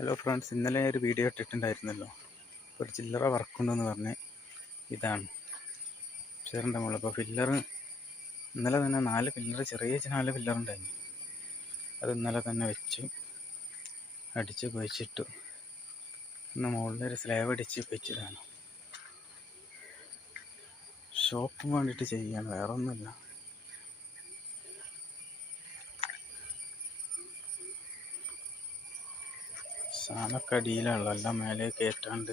Hello friends, ഇന്നലെ ഒരു video ഇട്ടിട്ടുണ്ടായിരുന്നല്ലോ. ഒരു ചില്ലറ വർക്കുണ്ടെന്ന് പറഞ്ഞ് ഇതാണ് ചെറിൻ്റെ മുകളിൽ. അപ്പോൾ ഫില്ലർ ഇന്നലെ തന്നെ 4 ഫില്ലർ, ചെറിയ 4 ഫില്ലർ ഉണ്ടായിരുന്നു. അത് ഇന്നലെ തന്നെ വെച്ച് അടിച്ച് കുഴിച്ചിട്ടു. ഇന്ന് മുകളിലൊരു സ്ലാബ് അടിച്ച് വെച്ചിടാണ്. ഷോപ്പിന് വേണ്ടിയിട്ട് ചെയ്യാണ്, വേറെ ഒന്നുമില്ല. സാധനമൊക്കെ അടിയിലാണല്ലോ, എല്ലാം മേലെ കയറ്റാണ്ട്